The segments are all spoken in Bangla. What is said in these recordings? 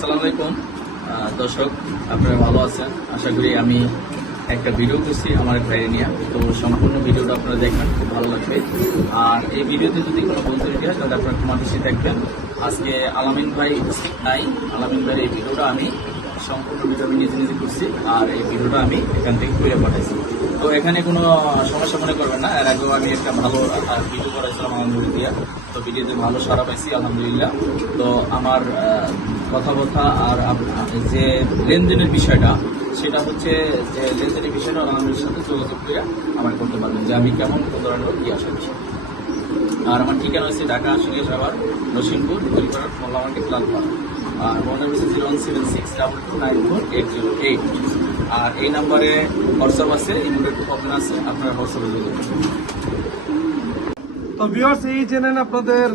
আসসালামু আলাইকুম। দর্শক, আপনারা ভালো আছেন? আশা করি আমি একটা ভিডিও করছি আমার এক নিয়ে তো সম্পূর্ণ ভিডিওটা আপনারা দেখবেন, খুব ভালো লাগবে। আর এই ভিডিওতে যদি কোনো বলতে হয় তাহলে আপনারা কমাতে দেখবেন। আজকে আলামিন ভাই উপস্থিত নাই। আলামিন ভাইয়ের এই ভিডিওটা আমি সম্পূর্ণ ভিডিও আমি নিজে নিজে করছি আর এই ভিডিওটা আমি এখান থেকে করে পাঠাইছি। তো এখানে কোনো সমস্যা মনে করবেন না, এর আগেও আমি একটা ভালো ভিডিও করেছিলাম আলহামদুলিল্লাহ। তো ভিডিওতে ভালো সারা পাইছি, আলহামদুলিল্লাহ। তো আমার কথাবার্তা আর যে লেনদেনের বিষয়টা, সেটা হচ্ছে যে লেনদেনের বিষয়টা আমাদের সাথে যোগাযোগ করে আমার করতে পারবেন যে আমি কেমন ধরনের কি আসা আর আমার ঠিকানা হচ্ছে ঢাকা সঙ্গে সাবার নসিমপুর হরিপাড়ার মোল্লা মার্কেট লালপাড়া। আর মোবাইল হচ্ছে zero one seven six double two nine four eight zero eight আর এই নাম্বারে হোয়াটসঅ্যাপ আছে ইমোট একটু প্রবলেম আছে আপনারা হোয়াটসঅ্যাপে যোগাযোগ তো ভিউয়ার্স এই জেনেন আপনাদের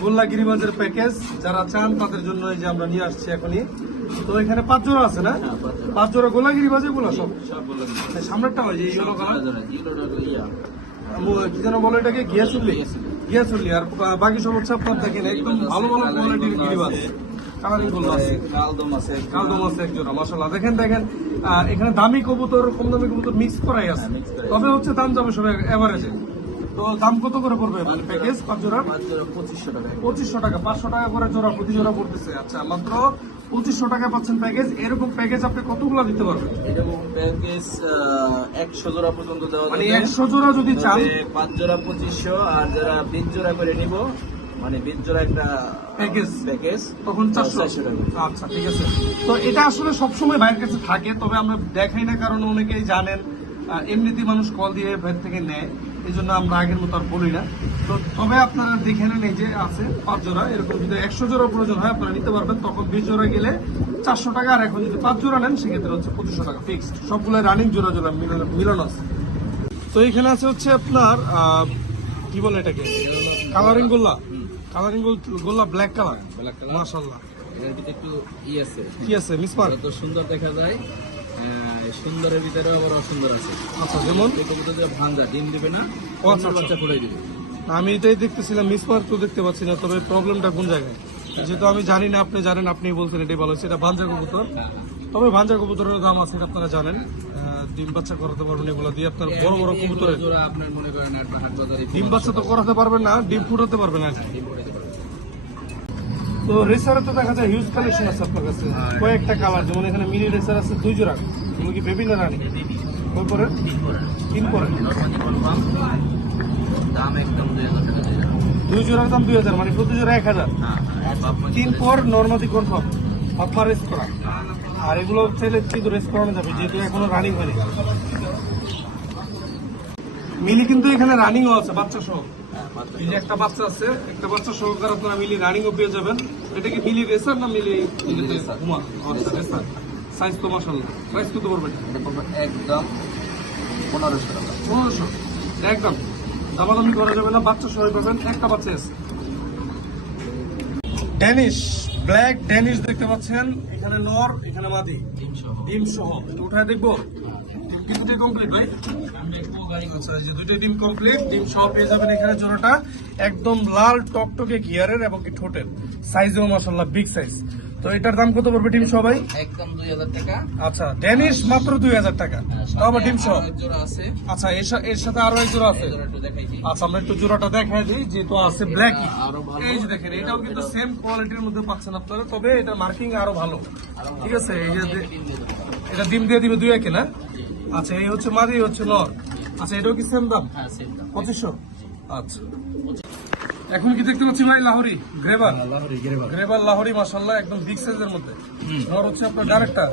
গোল্লা গিরিবাজের প্যাকেজ যারা চান তাদের জন্য এই যে আমরা নিয়ে আসছি এখনই। তো এখানে পাঁচ জোড়া আছে না? হ্যাঁ, পাঁচ জোড়া। গোল্লা গিরিবাজ এগুলো সব? সামনেরটা হয় যে ইয়েলো কালার কি যেন বলে এটাকে? গিয়া চুল্লি গিয়া চুল্লি আর বাকি সব হচ্ছে আপনার দেখেন একদম ভালো ভালো কোয়ালিটির গিরিবাজ। কালারিং গোল্লা আছে কালদম আছে কালদম আছে এক জোড়া মাসাল্লাহ দেখেন দেখেন এখানে দামি কবুতর কম দামি কবুতর মিক্স করাই আছে। হ্যাঁ, তবে হচ্ছে দাম যাবে সব এভারেজে তো দাম কত করে পড়বে মানে প্যাকেজ পাঁচ জোড়া? পঁচিশশো টাকা। পঁচিশশো টাকা পাঁচশো টাকা করে জোড়া প্রতি জোড়া পড়তেছে। আচ্ছা মাত্র পঁচিশশো টাকা পাচ্ছেন প্যাকেজ এরকম প্যাকেজ আপনি কতগুলো দিতে পারবেন? এটা প্যাকেজ একশো জোড়া পর্যন্ত দেওয়া মানে একশো জোড়া যদি চান? পাঁচ জোড়া পঁচিশশো আর যারা বিশ জোড়া করে নিব মানে বিশ জোড়া একটা প্যাকেজ প্যাকেজ তখন চারশো। চারশো আচ্ছা ঠিক আছে। তো এটা আসলে সবসময় ভাইয়ের কাছে থাকে তবে আমরা দেখাই না কারণ অনেকেই জানেন আহ, এমনিতেই মানুষ কল দিয়ে ভাইয়ের থেকে নেয় এই জন্য আমরা আগের মতো আর বলি না। তো তবে আপনারা দেখে নেন এই যে আছে পাঁচ জোড়া এরকম যদি একশো জোড়া প্রয়োজন হয় আপনারা নিতে পারবেন। তখন বিশ জোড়া গেলে চারশো টাকা আর এখন যদি পাঁচ জোড়া নেন সেক্ষেত্রে হচ্ছে পঁচিশশো টাকা ফিক্সড সবগুলো রানিং জোড়া জোড়া মিলানো মিলানো আছে। তো এখানে আছে হচ্ছে আপনার কি বলে এটাকে? কালারিং গোল্লা। কালারিং গোল্লা ব্ল্যাক কালার Black color। মাশাল্লাহ এর ভিতরে একটু ই আছে। কি আছে মিসমার যত সুন্দর দেখা যায় সুন্দরের ভিতরে আবার অসুন্দর আছে। আচ্ছা যেমন? এই কবুতর যে ভাঙ্গা ডিম দিবে না আচ্ছা, আচ্ছা। বাচ্চা করে দিবে। আমি এটাই দেখতেছিলাম মিস মিসমার তো দেখতে পাচ্ছি না তবে প্রবলেমটা কোন জায়গায়? যেহেতু আমি জানি না আপনি জানেন আপনি বলছেন এটাই ভালো হয়েছে এটা ভাঞ্জা কবুতর। তবে ভাঞ্জা কবুতরের দাম আছে এটা আপনারা জানেন। ডিম বাচ্চা করাতে পারবেন এগুলো দিয়ে আপনার বড় বড় কবুতরের। ডিম বাচ্চা তো করাতে পারবেন না ডিম ফুটাতে পারবেন আর কি। তো রেসারে তো দেখা যায় হিউজ কালেকশন আছে আপনার কাছে। কয়েকটা কালার যেমন এখানে মিনি রেসার আছে দুই জোড়া এগুলো কি বেবি না রানি? কই পরে? তিন পরে। দাম একদম দুই হাজার টাকা দুই জোড়ার দাম দুই হাজার মানে প্রতি জোড়া এক হাজার। হ্যাঁ তিন পর নর্মাদি কনফার্ম পাপা রেস করা। আর এগুলো চাইলে কিন্তু রেস করানো যাবে যেহেতু এখনও রানিং হয়নি। মিলি কিন্তু এখানে রানিংও আছে বাচ্চা সহ। এই যে একটা বাচ্চা আছে একটা বাচ্চা সহকারে আপনারা মিলি রানিংও পেয়ে যাবেন। এটা কি মিলি রেসার না মিলি। আচ্ছা রেসার সাইজ তো মাসাল্লাহ প্রাইস কত পড়বে? একদম পনেরোশো টাকা। পনেরোশো? একদম। দামাদামি করা যাবে না বাচ্চা সবাই পাবেন একটা বাচ্চা আছে। ড্যানিশ ব্ল্যাক ড্যানিশ দেখতে পাচ্ছেন। এখানে নর এখানে মাদি। তিনশো ডিম সহ। উঠায় দেখব? কিন্তু কমপ্লিট ভাই। আচ্ছা এই যে দুইটা ডিম কমপ্লিট ডিম সহ পেয়ে যাবেন এখানে জোড়াটা। একদম লাল টকটকে গিয়ারের এবং কি ঠোঁটের। সাইজেও মাসাল্লাহ বিগ সাইজ তো এটার দাম কত পড়বে ডিম সহ ভাই একদম দুই হাজার টাকা। আচ্ছা ড্যানিশ মাত্র দুই হাজার টাকা। তাও আবার ডিম জোড়া আছে। আচ্ছা এর সা- এর সাথে আরও এক জোড়া আছে। আচ্ছা আমরা একটু জোড়াটা দেখাই দিই যেহেতু আছে ব্ল্যাক। এই যে দেখেন এটাও কিন্তু সেম কোয়ালিটির মধ্যে পাচ্ছেন আপনারা তবে এটা মার্কিং আরও ভালো। ঠিক আছে এই যে এটা ডিম দিয়ে দিবে দুই একে না? আচ্ছা এই হচ্ছে মাদি হচ্ছে নর। আচ্ছা এটাও কি সেম দাম? হ্যাঁ দাম। পঁচিশশো? আচ্ছা। এখন কি দেখতে পাচ্ছি ভাই লাহোরি? গ্রেভার লাহোরি গেরেবার। গ্রেভার লাহোরি মাসাল্লাহ একদম বিগ সাইজের মধ্যে। নর হচ্ছে আপনার ডাইরেক্টটা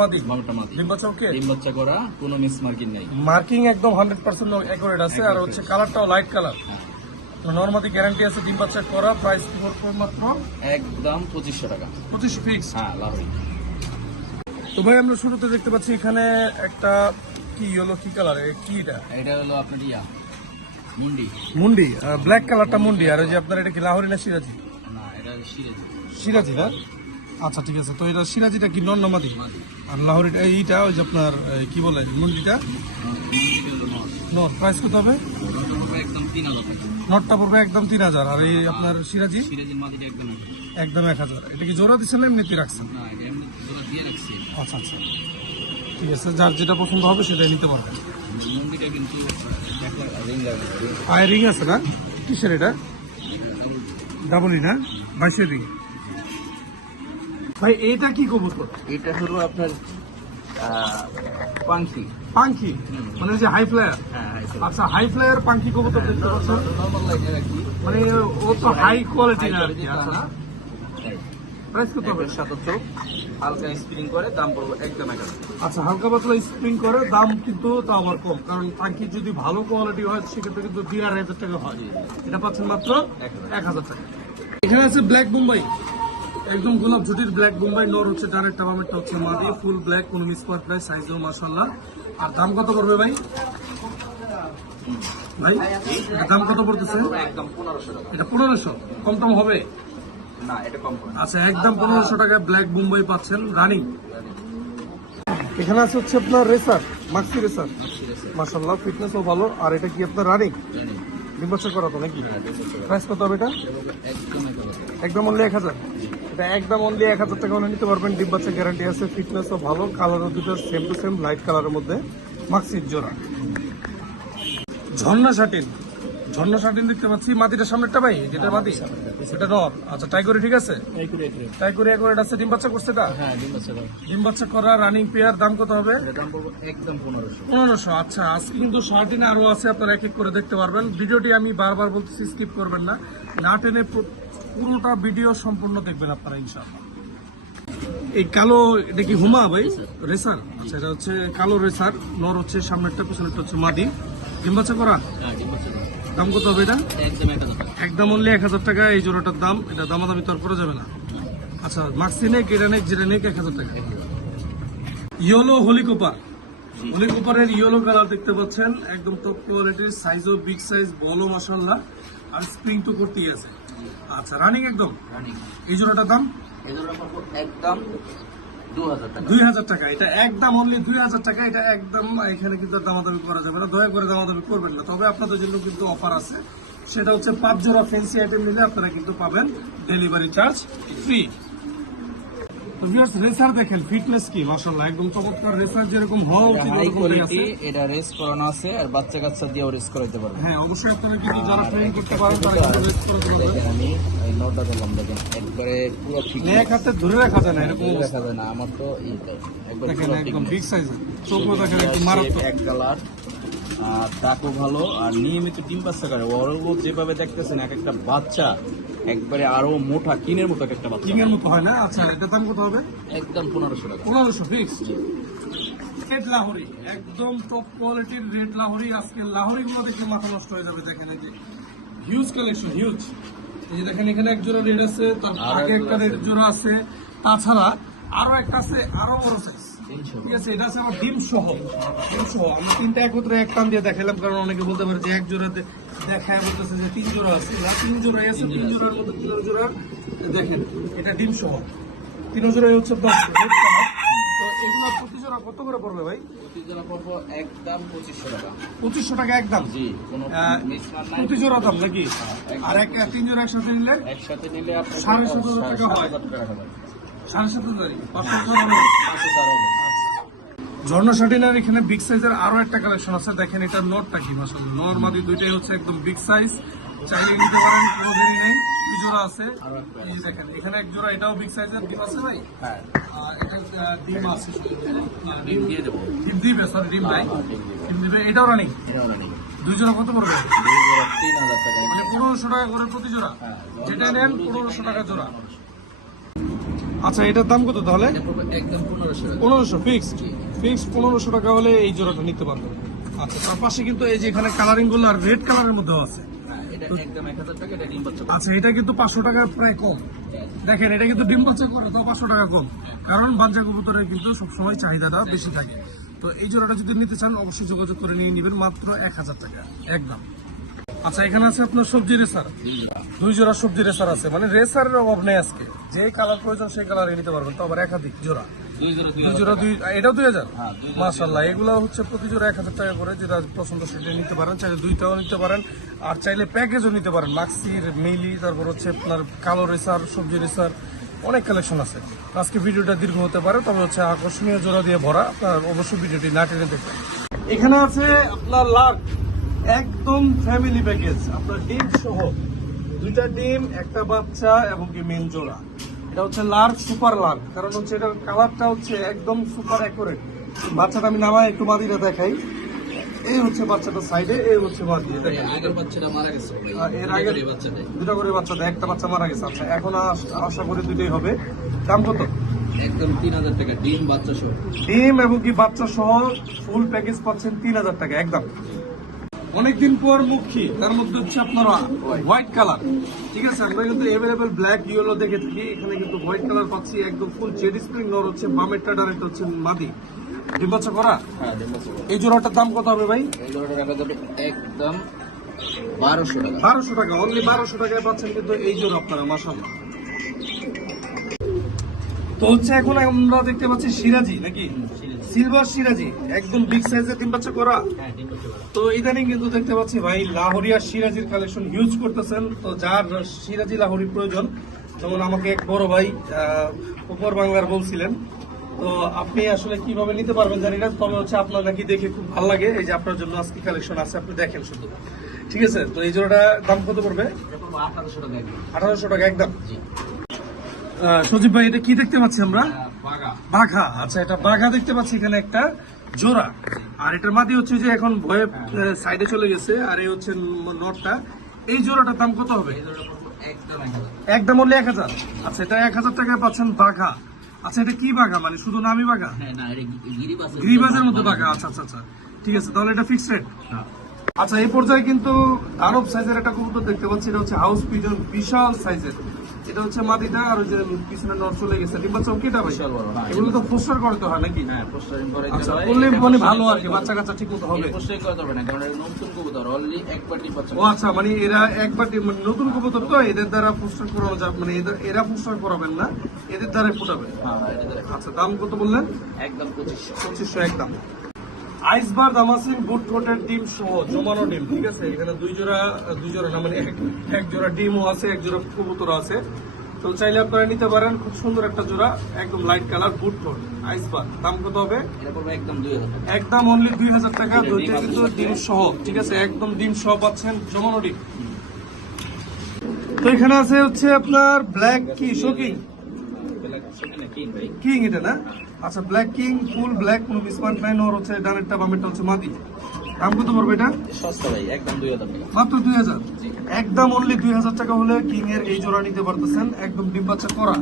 মাদি। মামটা মাদি। ডিম বাচ্চা ওকে ডিম বাচ্চা করা কোনো মিস মার্কিং নাই। মার্কিং একদম হান্ড্রেড পার্সেন্ট অ্যাকুরেট আছে আর হচ্ছে কালারটাও লাইট কালার নর্মালি গ্যারান্টি আছে ডিম বাচ্চা করা প্রাইস মাত্র। একদম পঁচিশশো টাকা। পঁচিশ ফিক্স হ্যাঁ লাহোরি। তো ভাই আমরা শুরুতে দেখতে পাচ্ছি এখানে একটা কি হলো কি কালার কি এটা? এটা হলো আপনার ইয়া মুন্ডি। মুন্ডি ব্ল্যাক কালারটা মুন্ডি। আর ওই যে আপনার এটা কি লাহোরি না সিরাজি? না এটা সিরাজি। সিরাজি না? আচ্ছা ঠিক আছে। তো এটা সিরাজিটা কি নন নামাদি মাদি? আর লাহোরিটা এইটা ওই যে আপনার কি বলে মুন্ডিটা? মুন্ডিটা হলো নর। নো প্রাইস কত হবে? নটটা পড়বে একদম তিন হাজার আর এই আপনার সিরাজি? সিরাজির মাদিটা একদম একদম এক হাজার। এটা কি জোড়া দিচ্ছেন না এমনিতে রাখছেন? দিয়ে রাখছি আচ্ছা আচ্ছা। ঠিক আছে যার যেটা পছন্দ হবে সেটাই নিতে পারবেন কিন্তু দেখলে রিং আছে। না? কিসের এটা? ডাবলই না? বাইশের রিং ভাই এইটা কি কবুতর? এটা হলো আপনার পাঙ্কি পাঙ্কি মানে যে হাই ফ্লায়ার হ্যাঁ আচ্ছা হাই ফ্লায়ার পাঙ্কি কবুতর দেখতে পাচ্ছেন? মানে ও তো হাই কোয়ালিটি না আর কি আচ্ছা। না প্রাইস কত হবে? সাতাত্তর। হালকা স্প্রিং করে দাম পড়ব একদম এক হাজার আচ্ছা হালকা পাতলা স্প্রিং করে দাম কিন্তু তা আবার কম কারণ পাঙ্কি যদি ভালো কোয়ালিটি হয় সেক্ষেত্রে কিন্তু দুই আড়াই হাজার টাকা হয়। এটা পাচ্ছেন মাত্র এক হাজার টাকা। এখানে আছে ব্ল্যাক মুম্বাই একদম গোলাপ ঝুটির ব্ল্যাক মুম্বাই নর হচ্ছে ডাইরেক্ট আমারটা হচ্ছে মাদি ফুল ব্ল্যাক কোনো মিসপার প্রাইস সাইজও মাসাল্লাহ আর দাম কত পড়বে ভাই? ভাই দাম কত পড়তেছে? একদম পনেরোশো এটা পনেরোশো কম টম হবে? না এটা কম আচ্ছা একদম পনেরোশো টাকায় ব্ল্যাক মুম্বাই পাচ্ছেন রানিং। এখানে আছে হচ্ছে আপনার রেসার মাক্সি রেসার মাসাল্লাহ ফিটনেসও ভালো। আর এটা কি আপনার রানিং তিন বছর করা তো নাকি? প্রাইস কত হবে এটা? একদম অনলি এক হাজার। এটা একদম অনলি এক হাজার টাকা হলে নিতে পারবেন। ডিম বাচ্চা গ্যারান্টি আছে ফিটনেসও ভালো। কালারও দুটো সেম টু সেম লাইট কালারের মধ্যে মাক্সির জোড়া। ঝর্ণা শাটিন ঝর্ণা শাটিন দেখতে পাচ্ছি মাটিটা সামনেরটা ভাই যেটা মাটি? সেটা নর আচ্ছা করে ঠিক আছে? তাই করে এক এটা আছে ডিম বাচ্চা করছে এটা? হ্যাঁ ডিম বাচ্চা করা। রানিং পেয়ার দাম কত হবে? পনেরোশো। আচ্ছা আজকে কিন্তু শার্টিনে আরও আছে আপনারা এক এক করে দেখতে পারবেন। ভিডিওটি আমি বারবার বলতেছি স্কিপ করবেন না। না টেনে পুরোটা ভিডিও সম্পূর্ণ দেখবেন আপনারা ইনশাআল্লাহ। এই কালো এটা কি হুমা ভাই? রেসার? আচ্ছা এটা হচ্ছে কালো রেসার। নর হচ্ছে সামনেরটা পিছনেরটা হচ্ছে মাদি ডিম বাচ্চা করা? হ্যাঁ ডিম আছে দাম কত হবে এটা? একদম অনলি এক হাজার টাকা এই জোড়াটার দাম। এটা দামাদামি তো আর করা যাবে না। আচ্ছা মাক্সি নেক এটা নেক যেটা নেক এক হাজার টাকা। ইয়েলো হলিকোপার হলিকোপারের ইয়েলো কালার দেখতে পাচ্ছেন। একদম টপ কোয়ালিটির সাইজও বিগ সাইজ বলো মশাল্লা আর স্প্রিং তো করতেই আছে। আচ্ছা রানিং একদম? এই জোড়াটার দাম একদম দুই হাজার টাকা, এটা একদম দুই হাজার এটা একদম এখানে কিন্তু করা যাবে দয়া করে দামাদামি করবেন না। তবে আপনাদের জন্য কিন্তু অফার আছে, সেটা হচ্ছে পাঁচ জোড়া ফেন্সি আইটেম নিলে আপনারা কিন্তু পাবেন ডেলিভারি চার্জ ফ্রি রেসার দেখেন ফিটনেস কি? একদম চমৎকার রেসার যেরকম হওয়া উচিত হাই কোয়ালিটি এটা রেস করানো আছে আর বাচ্চা কাচ্চা দিয়েও রেস পারবে। হ্যাঁ অবশ্যই আপনারা কিন্তু যারা ট্রেনিং করতে পারেন তারা রেস করে দেবেন আমি এই নটা দিলাম দেখেন একবারে পুরো ঠিক এক হাতে ধরে রাখা যায় না এরকম। যায় না আমার তো একবার দেখেন একদম ঠিক বিগ সাইজ চোখ দেখেন একটম মারাত্মক। এক কালার আর ভালো আর নিয়মিত ডিম বাচ্চা করে। ওরও যেভাবে দেখতেছেন এক একটা বাচ্চা একবারে আরও মোটা কিনের মতো একটা বাচ্চা। কিং এর মতো হয় না? আচ্ছা এটা দাম কত হবে? একদম পনেরোশো টাকা। পনেরোশো ফিক্স রেড লাহোরি একদম টপ কোয়ালিটির রেড লাহোরি আজকে লাহোরি গুলো দেখে মাথা নষ্ট হয়ে যাবে দেখেন এই যে। হিউজ কালেকশন হিউজ এই যে দেখেন এখানে এক জোড়া রেড আছে তার আগে একটা রেড। জোড়া আছে। তাছাড়া আরও একটা আছে আরও বড় সাইজ ঠিক আছে এটা আছে আমার ডিম সহ ডিম সহ আমি তিনটা একত্রে এক টান দিয়ে দেখালাম কারণ অনেকে বলতে পারে যে এক জোড়াতে দেখায় বলতেছে যে তিন জোড়া আছে। না তিন জোড়াই আছে তিন জোড়ার মধ্যে তিন জোড়া দেখেন এটা ডিম সহ তিন জোড়াই হচ্ছে আপনার red color। তো এগুলো প্রতি জোড়া কত করে পড়বে ভাই? প্রতি জোড়া পড়ব একদম পঁচিশশো টাকা। পঁচিশশো টাকা একদম? জি প্রতি জোড়া দাম নাকি? আর এক তিন জোড়া একসাথে নিলে? একসাথে নিলে সাড়ে সাত হাজার টাকা হয়। হাজার সাড়ে সাত পাঁচশো টাকা হবে। ঝর্ণা শাটিনার এখানে বিগ সাইজের আরও একটা কালেকশন আছে। দেখেন এটা নটটা কি মাসাল নর মাদি দুইটাই হচ্ছে একদম বিগ সাইজ চাইলে নিতে পারেন কোনো দেরি নেই। দুই জোড়া আছে। এই দেখেন এখানে এক জোড়া এটাও বিগ সাইজের ডিম আছে ভাই? হ্যাঁ। এটা ডিম আছে। ডিম দিয়ে দেবো। ডিম দিবে সরি ডিম নাই। ডিম দিবে। এটাও রানিং এটাও দুই জোড়া কত পড়বে? দুই জোড়া টাকা। মানে টাকা করে প্রতি জোড়া? হ্যাঁ, যেটা নেন পনেরোশো টাকা। জোড়া। আচ্ছা এটার দাম কত তাহলে? পনেরোশো পনেরোশো ফিক্স পনেরোশো টাকা হলে এই জোড়াটা নিতে পারবেন আচ্ছা তার পাশে কিন্তু এই যে এখানে কালারিংগুলো আর রেড কালারের মধ্যেও আছে। হ্যাঁ, আচ্ছা এটা কিন্তু পাঁচশো টাকা প্রায় কম। দেখেন এটা কিন্তু ডিম বাচ্চা করে তো পাঁচশো টাকা কম। কারণ কবুতরের কিন্তু সবসময় চাহিদাটা বেশি থাকে। তো এই জোড়াটা যদি নিতে চান অবশ্যই যোগাযোগ করে নিয়ে নেবেন মাত্র এক হাজার টাকা। একদম। আচ্ছা এখানে আছে আপনার সবজি রেসার দুই জোড়া সবজি রেসার আছে। মানে রেসারের অভাব নেই আজকে। যে কালার প্রয়োজন সেই কালার নিতে পারবেন। তো আবার একাধিক জোড়া। দুই জোড়া দুই দুই এটাও দুই হাজার? হ্যাঁ, দুই মাসাল্লাহ এগুলো হচ্ছে প্রতি জোড়া এক হাজার টাকা করে যেটা পছন্দ সেটা নিতে পারেন। চাইলে দুইটাও নিতে পারেন। আর চাইলে প্যাকেজও নিতে পারেন। মাক্সির মিলি তারপর হচ্ছে আপনার কালো রেসার সবজি রেসার অনেক কালেকশন আছে। আজকে ভিডিওটা দীর্ঘ হতে পারে তবে হচ্ছে আকর্ষণীয় জোড়া দিয়ে ভরা। আপনার অবশ্যই ভিডিওটি না টেনে দেখবেন। এখানে আছে আপনার লাখ একদম ফ্যামিলি প্যাকেজ আপনার ডিম সহ দুইটা ডিম একটা বাচ্চা এবং কি মেন জোড়া। এটা হচ্ছে লার্জ সুপার লার্জ কারণ হচ্ছে এটার কালারটা হচ্ছে একদম সুপার অ্যাকুরেট বাচ্চাটা আমি নামায় একটু মাদিটা দেখাই। এই হচ্ছে বাচ্চাটা সাইডে এই হচ্ছে আর এর আগে দুটা করে বাচ্চা দেয় একটা বাচ্চা মারা গেছে। আচ্ছা এখন আশা করি দুটোই হবে। দাম কত? একদম তিন হাজার টাকা। ডিম বাচ্চা সহ। ডিম এবং কি বাচ্চা সহ ফুল প্যাকেজ পাচ্ছেন তিন হাজার টাকা একদম। অনেকদিন পর মুখী তার মধ্যে হচ্ছে আপনার হোয়াইট কালার ঠিক আছে আমরা কিন্তু এভেলেবেল ব্ল্যাক ইয়েলো দেখে থাকি। এখানে কিন্তু হোয়াইট কালার পাচ্ছি একদম ফুল জেড স্প্রিং নর হচ্ছে বামেরটা ডাইরেক্ট হচ্ছে মাদি। করা? হ্যাঁ ডিম বাচ্চা সহ। এই জোড়াটার দাম কত হবে ভাই? এই জোড়াটা রাখা যাবে একদম বারোশো টাকা। বারোশো টাকা অনলি বারোশো টাকায় পাচ্ছেন কিন্তু এই জোড়া আপনারা মাসাল্লাহ তো হচ্ছে এখন আমরা দেখতে পাচ্ছি সিরাজি নাকি? সিলভার সিরাজি একদম বিগ সাইজের ডিম বাচ্চা করা। হ্যাঁ করা। তো ইদানিং কিন্তু দেখতে পাচ্ছি ভাই লাহোরিয়া সিরাজির কালেকশন ইউজ করতেছেন। তো যার সিরাজি লাহোরি প্রয়োজন যেমন আমাকে এক বড় ভাই উপর বাংলার বলছিলেন। তো আপনি আসলে কীভাবে নিতে পারবেন জানি না তবে হচ্ছে আপনার নাকি দেখে খুব ভালো লাগে। এই যে আপনার জন্য আজকে কালেকশন আছে আপনি দেখেন শুধু। ঠিক আছে তো এই জোড়াটা দাম কত পড়বে? আঠারোশো টাকা একদম। সজীব ভাই এটা কি দেখতে পাচ্ছি আমরা? বাঘা। আচ্ছা এটা বাঘা দেখতে পাচ্ছি এখানে একটা জোড়া। আর এটার মাদি হচ্ছে যে এখন ভয়ে সাইডে চলে গেছে আর এই হচ্ছে নটটা। এই জোড়াটার দাম কত হবে? একদম এক হলে এক হাজার। আচ্ছা এটা এক হাজার টাকায় পাচ্ছেন বাঘা। আচ্ছা এটা কি বাঘা? মানে শুধু নামি বাঘা? হ্যাঁ গ্রিবাজের মতো বাঘা। আচ্ছা আচ্ছা আচ্ছা। ঠিক আছে তাহলে এটা ফিক্সড রেট হ্যাঁ। আচ্ছা এই পর্যায়ে কিন্তু দানব সাইজের একটা কবুতর দেখতে পাচ্ছি। এটা হচ্ছে হাউস পিজন বিশাল সাইজের এটা হচ্ছে মাদিটা আর ওই যে পিছনে নর চলে গেছে। ডিম্বা চৌকিটা ভাই। এগুলো তো পোস্টার করতে হয় নাকি? হ্যাঁ পোস্টারিং করে আচ্ছা করলে মানে ভালো আর কি বাচ্চা কাচ্চা ঠিক মতো হবে। পোস্টারিং করতে হবে না কারণ নতুন কবুতর অনলি একবার ডিম বাচ্চা ও আচ্ছা মানে এরা একবার মানে নতুন কবুতর তো এদের দ্বারা পোস্টার করানো যাবে মানে এদের এরা পোস্টার করাবেন না এদের দ্বারা ফুটাবে। হ্যাঁ। আচ্ছা দাম কত বললেন? একদম পঁচিশশো। পঁচিশশো একদম। আইসবার দামাসিন বুট ঠোঁটের ডিম সহ জমানো ডিম ঠিক আছে? এখানে দুই জোড়া দুই জোড়া না মানে এক- জোড়া ডিমও আছে এক জোড়া কবুতর আছে। তো চাইলে আপনারা নিতে পারেন খুব সুন্দর একটা জোড়া একদম লাইট কালার বুট ঠোঁট আইসবার। দাম কত হবে। একদম অনলি দুই হাজার টাকা দুইটা কিন্তু ডিম সহ ঠিক আছে? একদম ডিম সহ পাচ্ছেন জমানো ডিম। তো এখানে আছে হচ্ছে আপনার ব্ল্যাক কি? শোকিং বেলা সেখানে কিন ভাই কিং এটা না? আচ্ছা ব্ল্যাক কিং ফুল ব্ল্যাক কোনো নাই হচ্ছে ডানেরটা বামেরটা হচ্ছে মাদি। দাম কত পড়বে এটা? সস্তা ভাই একদম দুই হাজার টাকা। মাত্র দুই হাজার? একদম অনলি দুই হাজার টাকা হলে কিং এর এই জোড়া নিতে পারতেছেন একদম ডিম বাচ্চা করা।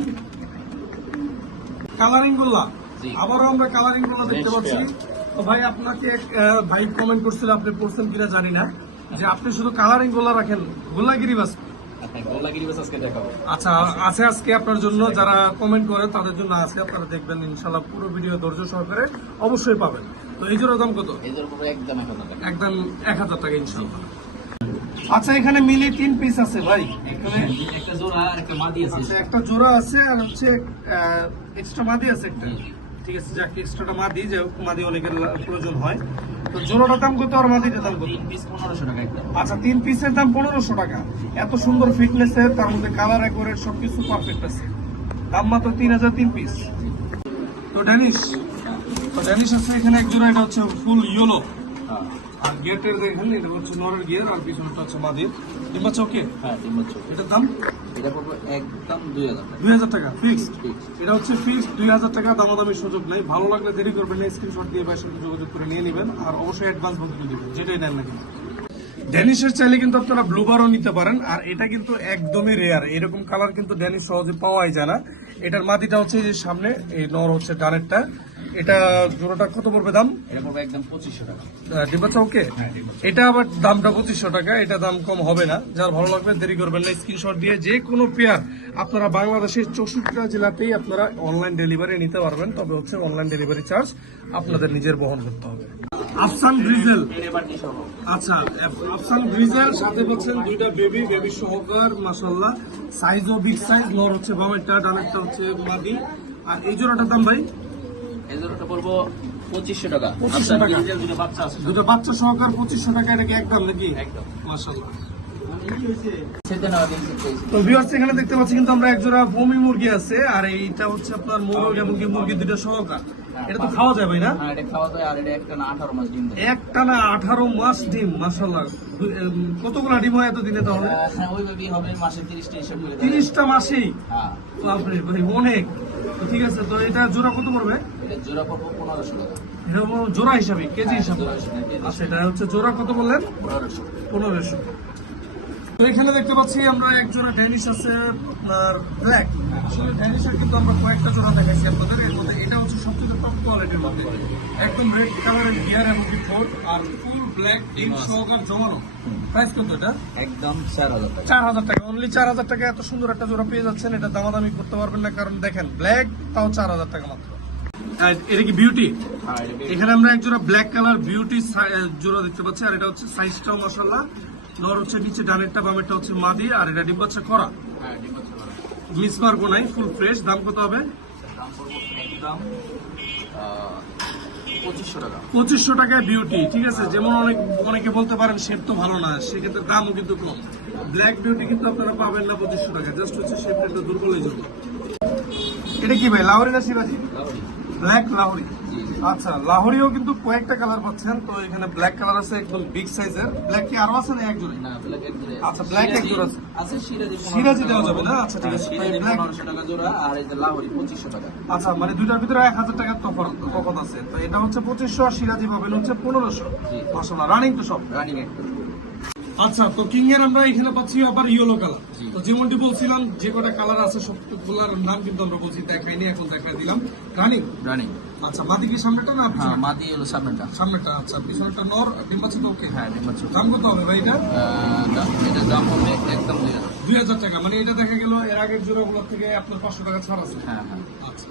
কালারিং গোল্লা আবারও আমরা কালারিং গোল্লা দেখতে পাচ্ছি। তো ভাই আপনাকে এক ভাই কমেন্ট করছিল আপনি পড়ছেন কিনা জানি না। যে আপনি শুধু কালারিং গোল্লা রাখেন গোল্লাগিরি বাস। আচ্ছা আছে আজকে আপনার জন্য যারা কমেন্ট করে তাদের জন্য আছে আপনারা দেখবেন ইনশাল্লাহ পুরো ভিডিও ধৈর্য সহকারে অবশ্যই পাবেন। তো এই জোড়ার দাম কত? এই জন্য পড়বে একদম এক হাজার টাকা একদম এক হাজার টাকা ইনশাল্লাহ আচ্ছা এখানে মিলি তিন পিস আছে ভাই। এখানে একটা জোড়া আর একটা মাদি আছে। আচ্ছা একটা জোড়া আছে আর হচ্ছে এক্সট্রা মাদি আছে একটা। ঠিক আছে যাক এক্সট্রাটা মাদি যে মাদি অনেকের প্রয়োজন হয়। তো জোড়াটার দাম কত আর মাদিটার দাম কত? পনেরোশো টাকা আচ্ছা তিন পিসের দাম পনেরোশো টাকা। এত সুন্দর ফিটনেসের তার মধ্যে কালার অ্যাকোরেট সবকিছু পারফেক্ট আছে। দাম মাত্র তিন হাজার তিন পিস তো ড্যানিশ তো ড্যানিশ আছে এখানে এক জোড়া এটা হচ্ছে ফুল ইয়েলো হ্যাঁ। আর গেটের দেখেন এটা হচ্ছে নরের গিয়ার আর পিছনটা হচ্ছে মাদির ডিম্বা চৌকে হ্যাঁ তিন এটার দাম? এটা পড়বে একদম দুই হাজার দুই হাজার টাকা ফিক্সড এটা হচ্ছে ফিক্সড দুই হাজার টাকা দামাদামির সুযোগ নেই। ভালো লাগলে দেরি করবেন না স্ক্রিনশট দিয়ে ভাইয়ের সাথে যোগাযোগ করে নিয়ে নেবেন। আর অবশ্যই অ্যাডভান্স বুকিং দিবেন যেটাই নেন না কিন্তু ড্যানিশের চাইলে কিন্তু আপনারা ব্লুবারও নিতে পারেন। আর এটা কিন্তু একদমই রেয়ার এরকম কালার কিন্তু ড্যানিশ সহজে পাওয়াই যায় না। এটার মাটিটা হচ্ছে যে সামনে এই নর হচ্ছে ডানেরটা। এটা জোড়াটা কত পড়বে দাম? একদম পঁচিশশো টাকা। ডিবাচ্চা ওকে হ্যাঁ, এটা আবার দামটা পঁচিশশো টাকা এটা দাম কম হবে না। যার ভালো লাগবে দেরি করবেন না স্ক্রিনশট দিয়ে যে কোনো পেয়ার আপনারা বাংলাদেশের চৌষট্টিটা জেলাতেই আপনারা অনলাইন ডেলিভারি নিতে পারবেন তবে হচ্ছে অনলাইন ডেলিভারি চার্জ আপনাদের নিজের বহন করতে হবে। আফসান গ্রিজেল। আচ্ছা আফসান গ্রিজেল সাথে পাচ্ছেন দুইটা বেবি বেবি সহকার মাসাল্লাহ সাইজও বিগ সাইজ হচ্ছে বামেরটা ডানেরটা হচ্ছে মাদি। আর এই জোড়াটার দাম ভাই? এই জোড়াটা পড়ব পঁচিশশো টাকা। 2500 টাকা। দুটো বাচ্চা আছে দুটো বাচ্চা সহকার পঁচিশশো টাকা এটা কি একদম নাকি? একদম। মাসাল্লাহ সেটা না দিন সেটা হয়েছে। তো ভিউয়ার্স এখানে দেখতে পাচ্ছি কিন্তু আমরা একজোড়া ভূমি মুরগি আছে আর এইটা হচ্ছে আপনার মোরগ এবং মুরগি দুটো সহকার। এটা তো খাওয়া না? হ্যাঁ এটা খাওয়া যায় আর এটা একটা না আঠারো মাস ডিম দেয়। আঠারো মাস ডিম কতগুলা ডিম হয় এতদিনে তাহলে? হ্যাঁ ওইভাবেই হবে মাসে তিরিশটা হিসাব করে দেবে। তিরিশটা মাসেই? হ্যাঁ। ভাই অনেক। ঠিক আছে তো এটা জোড়া কত পড়বে? এটা জোড়া পড়ব পনেরোশো টাকা। এটা কোনো জোড়া হিসাবে কেজি হিসাবে। আচ্ছা এটা হচ্ছে জোড়া কত বললেন? পনেরোশো। পনেরোশো। তো এখানে দেখতে পাচ্ছি আমরা এক জোড়া ড্যানিশ আছে আপনার ব্ল্যাক আসলে ড্যানিশের কিন্তু আমরা কয়েকটা জোড়া দেখাইছি আপনাদের। এর মধ্যে সবচেয়ে টপ কোয়ালিটির মধ্যে। একদম রেড কালারের গিয়ার এবং ঠোঁট আর ফুল ব্ল্যাক ডিম সহকার জমানো প্রাইস কত এটা? একদম চার হাজার টাকা। চার হাজার টাকা। অনলি চার হাজার টাকা এত সুন্দর একটা জোড়া পেয়ে যাচ্ছেন। এটা দামাদামি করতে পারবেন না কারণ দেখেন ব্ল্যাক তাও চার হাজার টাকা মাত্র। এটা কি বিউটি হ্যাঁ এখানে আমরা এক জোড়া ব্ল্যাক কালার বিউটি জোড়া দেখতে পাচ্ছি আর এটা হচ্ছে সাইজটাও মশাল্লা নর হচ্ছে নিচে ডানেরটা বামেরটা হচ্ছে মাদি আর এটা ডিম বাচ্চা করা। হ্যাঁ মিস মার্কো নাই ফুল ফ্রেশ দাম কত হবে? দাম পঁচিশশো টাকা। বিউটি ঠিক আছে? যেমন অনেক অনেকে বলতে পারেন শেপ তো ভালো না সেক্ষেত্রে দামও কিন্তু কম। ব্ল্যাক বিউটি কিন্তু আপনারা পাবেন না পঁচিশশো টাকা জাস্ট হচ্ছে শেপটা একটু দুর্বল এটা কি ভাই লাউরি না শিবাজি? ব্ল্যাক লাহোরি। জি। আচ্ছা লাহোরিও কিন্তু কয়েকটা কালার পাচ্ছেন তো এখানে ব্ল্যাক কালার আছে একদম বিগ সাইজের ব্ল্যাক কি আরও আছে না একজনই না, black এক জোড়া। আচ্ছা, black এক জোড়া আছে। আছে, সিরাজি সিরাজি দেওয়া যাবে না? আচ্ছা, ঠিক হ্যাঁ, আছে। টাকা জোড়া আর এই যে লাহোরি পঁচিশশো টাকা আচ্ছা মানে দুইটার ভিতরে এক হাজার টাকার তফাৎ তফাৎ আছে তো এটা হচ্ছে পঁচিশশো আর সিরাজি পাবেন হচ্ছে পনেরোশো জি। মাসাল্লাহ রানিং তো সব রানিং একটা আচ্ছা তো কিং এর আমরা এখানে পাচ্ছি আবার ইয়েলো কালার। তো যেমনটি বলছিলাম যে কটা কালার আছে সবগুলার নাম কিন্তু আমরা বলছি দেখাইনি এখন দেখাই দিলাম রানিং রানিং আচ্ছা মাদি কি সামনেটা না হ্যাঁ মাদি হলো সামনেটা। সামনেটা আচ্ছা পিছনেটা নর ডিম্বাচ্ছি তো ওকে। হ্যাঁ ডিম বাচ্চা দাম কত হবে ভাই এটা? এটা দাম- হবে একদম দুই হাজার। দুই হাজার টাকা মানে এটা দেখা গেল এর আগের জোড়াগুলোর থেকে আপনার পাঁচশো টাকা ছাড় আছে। হ্যাঁ হ্যাঁ। আচ্ছা।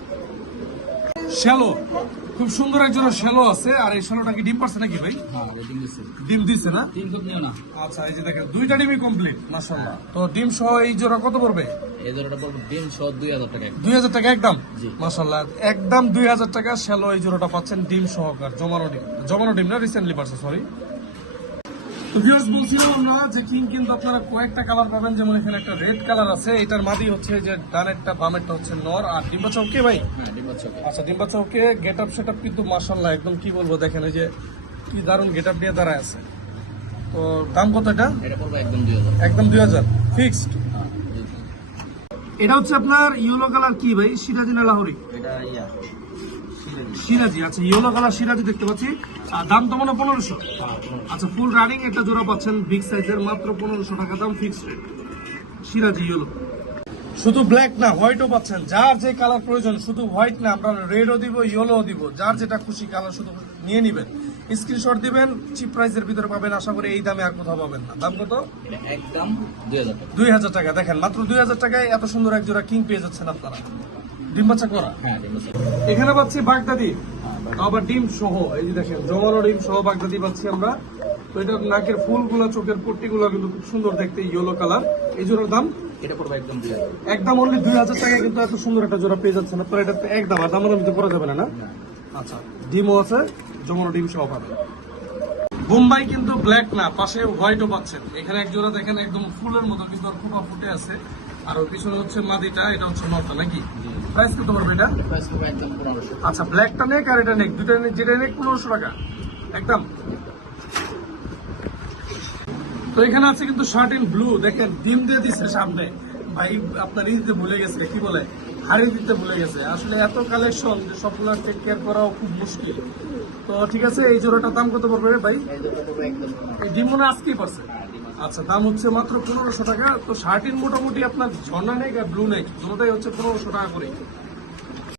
শ্যালো। খুব সুন্দর একজন জোড়া শ্যালো আছে। আর এই শ্যালোটা কি ডিম পারছে নাকি ভাই? হ্যাঁ ডিম দিচ্ছে। না? আচ্ছা এই যে দেখেন দুইটা ডিমই কমপ্লিট মাশাআল্লাহ। তো ডিম সহ এই জোড়া কত পড়বে? এই জোড়াটা পড়বে ডিম সহ দুই হাজার টাকা। দুই হাজার টাকা একদম। মাশাআল্লাহ একদম দুই হাজার টাকা শ্যালো এই জোড়াটা পাচ্ছেন ডিম সহকার জমানো ডিম জমানো ডিম না রিসেন্টলি পারছে সরি ভিউয়ার্স বলছিলাম আমরা যে কিং কিন্তু আপনারা কয়েকটা কালার পাবেন যেমন এখানে একটা রেড কালার আছে এটার মাদি হচ্ছে যে ডানেরটা বামেরটা হচ্ছে নর আর ডিম্বা চৌকে ভাই? হ্যাঁ আচ্ছা ডিম্বা চৌকে গেট আপ সেট আপ কিন্তু মার্শাল্লাহ একদম কি বলব দেখেন এই যে কি দারুণ গেট আপ নিয়ে দাঁড়ায় আছে। তো দাম কত এটা? একদম দুই হাজার। ফিক্সড হ্যাঁ। এটা হচ্ছে আপনার ইয়েলো কালার কি ভাই? সিরাজি না লাহোরি? সিরাজি। আচ্ছা ইয়েলো কালার সিরাজি দেখতে পাচ্ছি। দাম তো মনে পনেরোশো। আচ্ছা ফুল রানিং একটা জোড়া পাচ্ছেন বিগ সাইজের মাত্র পনেরোশো টাকা দাম ফিক্সড রেট সিরাজি ইয়েলো। শুধু ব্ল্যাক না হোয়াইটও পাচ্ছেন। যার যে কালার প্রয়োজন শুধু হোয়াইট না আমরা রেডও দিব ইয়েলো দিব। যার যেটা খুশি কালার শুধু নিয়ে নিবেন। স্ক্রিনশট দিবেন চিপ প্রাইসের ভিতরে পাবেন। আশা করি এই দামে আর কোথাও পাবেন না। দাম কত? একদম দুই হাজার টাকা। দেখেন মাত্র দুই হাজার টাকায় এত সুন্দর এক জোড়া কিং পেয়ে যাচ্ছেন আপনারা। ডিম বাচ্চা করা? হ্যাঁ এখানে পাচ্ছি বাগদাদি। আবার ডিম সহ এই যে দেখেন জমানো ডিম সহ বাগদাদি পাচ্ছি আমরা। তো এটার নাকের ফুলগুলো চোখের পট্টিগুলো কিন্তু খুব সুন্দর দেখতে ইয়েলো কালার এই জোড়ার দাম? এটা পড়বে একদম একদম অনলি দুই হাজার টাকায় কিন্তু এত সুন্দর একটা জোড়া পেয়ে আপনারা। এটা তো একদম আর দামের মধ্যে করা যাবে না না? না। আচ্ছা ডিমও আছে জমানো ডিম সহ পাবেন। বোম্বাই কিন্তু ব্ল্যাক না পাশে হোয়াইটও পাচ্ছেন। এখানে এক জোড়া দেখেন একদম ফুলের মতো কিন্তু আর খোপা ফুটে আছে। আর ওর পিছনে হচ্ছে মাদিটা এটা হচ্ছে নটা নাকি। প্রাইস কত এটা? প্রাইস পড়বে একদম পনেরোশো। আচ্ছা ব্ল্যাকটা নেক আর এটা নেক। দুটা নেক যেটা নেক পনেরোশো টাকা। একদম। তো এখানে আছে কিন্তু শার্ট ইন ব্লু দেখেন ডিম দিয়ে দিচ্ছে সামনে। ভাই আপনার ই দিতে ভুলে গেছে কি বলে? হাড়ি দিতে ভুলে গেছে। আসলে এত কালেকশন যে সবগুলো টেক কেয়ার করাও খুব মুশকিল। তো ঠিক আছে এই জোড়াটার দাম কত পড়বে ভাই? এই ডিম মনে আজকেই পারছে। আচ্ছা দাম হচ্ছে মাত্র পনেরোশো টাকা। তো শার্টিন মোটামুটি আপনার ঝর্ণা নেক আর ব্লু নেক, দুটাই হচ্ছে পনেরোশো টাকা করে